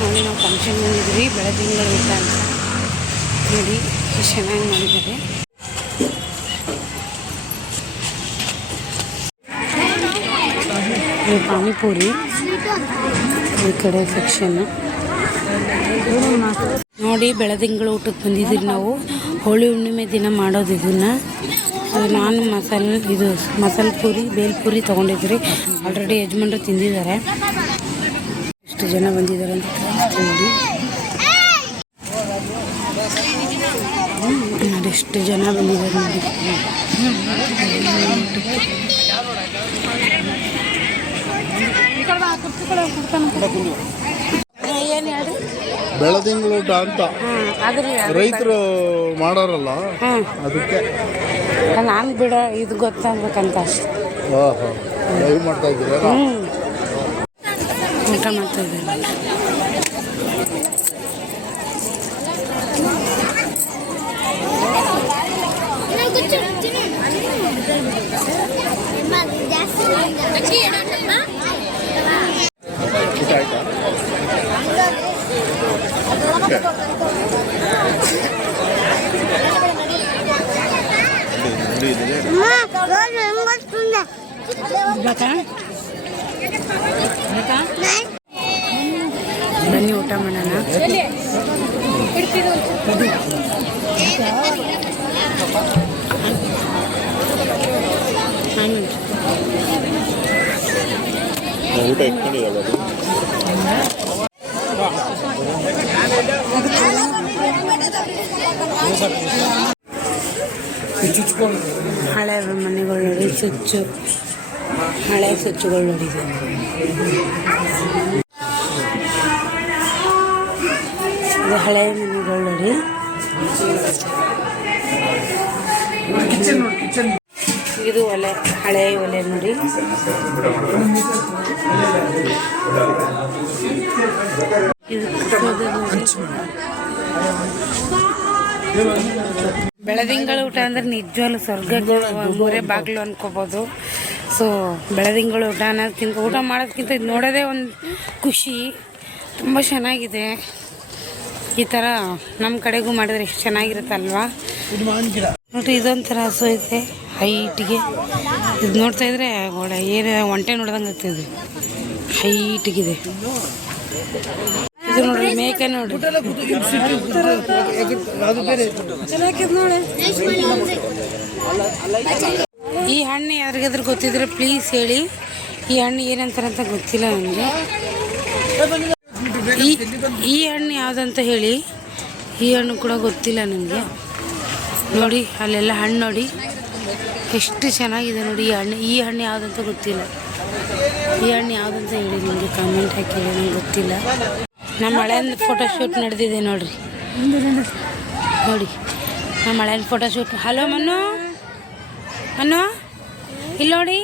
ನೋಡಿ ನಾವು ಫಂಕ್ಷನ್ ಬಂದಿದ್ವಿ ಬೆಳದಿಂಗಳ ಊಟ ಅಂತ. ನೋಡಿ ಚೆನ್ನಾಗಿ ಮಾಡಿದ್ದಾರೆ. ಪಾನಿಪುರಿ. ಈ ಕಡೆ ಸೆಕ್ಷನ್ ನೋಡಿ ಬೆಳದಿಂಗಳ ಊಟಕ್ಕೆ ಬಂದಿದ್ದೀರಿ ನಾವು. ಹೋಳಿ ಹುಣ್ಣಿಮೆ ದಿನ ಮಾಡೋದು ಇದನ್ನು. ನಾನು ಮಸಾಲೆ, ಇದು ಮಸಾಲೆ ಪೂರಿ ಬೇಲ್ಪುರಿ ತೊಗೊಂಡಿದ್ರಿ ಆಲ್ರೆಡಿ ಯಜಮಾನ್ರು ತಿಂದಿದ್ದಾರೆ. ಎಷ್ಟು ಜನ ಬಂದಿದ್ದಾರೆ ಅಂತ ನೋಡಿ. ಅದೆಷ್ಟು ಜನ ಬಂದಿದ್ದಾರೆ ನೋಡಿ. ಏನು ಹೇಳಿ ಬೆಳದಿಂಗಳು ಊಟ ಅಂತ ರೈತರು ಮಾಡೋರಲ್ಲ ಅದಕ್ಕೆ. ನಾನು ಬಿಡ ಇದು ಗೊತ್ತಾಗ್ಬೇಕಂತ ಅಷ್ಟೇ. ಮಾಡ್ತಾ ಇದ್ದೀರಾ? ಊಟ ಮಾಡ್ತಾ ಇದ್ದಾರೆ ಊಟ ಮಾಡೋಣ ಆಮೇಲೆ ಊಟ ಇಟ್ಕೊಂಡಿರಲ್ಲ ಅದು ಹಳೆ ಮನೆಗಳು ನೋಡಿ ಸ್ವಿಚ್ಚು ಹಳೆ ಸ್ವಿಚ್ಚುಗಳು ನೋಡಿದೆ ಇದು ಹಳೆ ಮನೆಗಳು ನೋಡಿ ಇದು ಒಲೆ ಹಳೆ ಒಲೆ ನೋಡಿ. ಬೆಳದಿಂಗಳ ಊಟ ಅಂದ್ರೆ ನಿಜವಾಗ್ಲು ಸ್ವರ್ಗ ಮೂರೇ ಬಾಗಿಲು ಅನ್ಕೋಬೋದು. ಸೊ ಬೆಳದಿಂಗಳ ಊಟ ಅನ್ನೋದಕ್ಕಿಂತ ಊಟ ಮಾಡೋದಕ್ಕಿಂತ ಇದು ನೋಡೋದೇ ಒಂದು ಖುಷಿ. ತುಂಬಾ ಚೆನ್ನಾಗಿದೆ. ಈ ತರ ನಮ್ಮ ಕಡೆಗೂ ಮಾಡಿದ್ರೆ ಎಷ್ಟು ಚೆನ್ನಾಗಿರುತ್ತಲ್ವಾ? ನೋಡ್ರಿ ಇದೊಂಥರ ಹಸು ಐತೆ, ಹೈಟ್ಗೆ. ಇದು ನೋಡ್ತಾ ಇದ್ರೆ ಒಳ್ಳೆ ಏನು ಒಂಟೆ ನೋಡ್ದಂಗೆ ಆಗ್ತಿದೆ ಹೈಟಿಗಿದೆ. ಇದು ನೋಡ್ರಿ, ಮೇಕೆ ನೋಡ್ರಿ. ಈ ಹಣ್ಣು ಯಾರಿಗಾದ್ರೂ ಗೊತ್ತಿದ್ರೆ ಪ್ಲೀಸ್ ಹೇಳಿ. ಈ ಹಣ್ಣು ಏನಂತಾರಂತ ಗೊತ್ತಿಲ್ಲ ನನಗೆ. ಈ ಈ ಹಣ್ಣು ಯಾವುದಂತ ಹೇಳಿ? ಈ ಹಣ್ಣು ಕೂಡ ಗೊತ್ತಿಲ್ಲ ನನಗೆ. ನೋಡಿ, ಅಲ್ಲೆಲ್ಲ ಹಣ್ಣು ನೋಡಿ. ಎಷ್ಟು ಚೆನ್ನಾಗಿದೆ ನೋಡಿ ಈ ಹಣ್ಣು. ಈ ಹಣ್ಣು ಯಾವುದಂತ ಗೊತ್ತಿಲ್ಲ. ಈ ಹಣ್ಣು ಯಾವುದಂತ ಹೇಳಿ ನಿಮಗೆ ಕಾಮೆಂಟ್ ಹಾಕಿ ನಂಗೆ ಗೊತ್ತಿಲ್ಲ. ನಮ್ಮ ಹಳೆಯಂದು ಫೋಟೋಶೂಟ್ ನಡೆದಿದೆ ನೋಡ್ರಿ. ನೋಡಿ, ನಮ್ಮ ಹಳೆಯಂದು ಫೋಟೋಶೂಟ್ ಹಲೋ ಮನು ಮನು ಇಲ್ಲ ನೋಡಿ.